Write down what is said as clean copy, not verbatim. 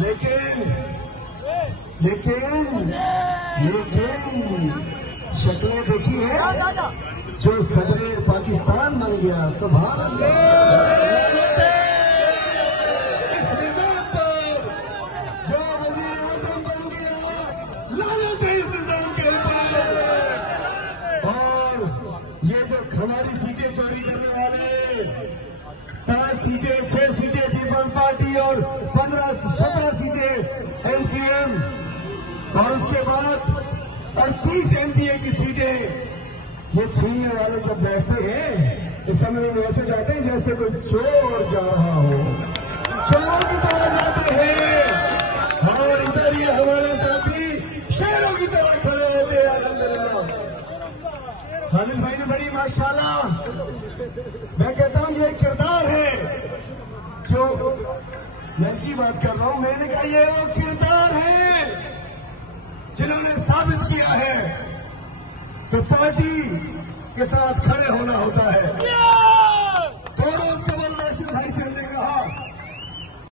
लेकिन शक्लें देखी है जो सदरे पाकिस्तान बन गया। सुभान अल्लाह। इस निजाम पर जो वजीर आज़म बन गया, लानत है इस निजाम के ऊपर। और ये जो हमारी सीटें चोरी करने वाले, 5 सीटें 6 सीटें पीपल्स पार्टी और 15-17 सीटें एमटीएम, और उसके बाद 38 एमपीए की सीटें ये छीनने वाले जब बैठते हैं इस समय में ऐसे जाते हैं जैसे कोई चोर जा रहा हो, चोरों की तरह जाते हैं। और इधर ये हमारे साथी शेरों की तरह खड़े होते हैं। अल्हम्दुलिल्लाह खालिद भाई ने बड़ी माशाल्लाह, मैं कहता हूं ये किरदार है जो मैं की बात कर रहा हूं। मैंने कहा ये वो किरदार है जिन्होंने साबित किया है कि पार्टी के साथ खड़े होना होता है।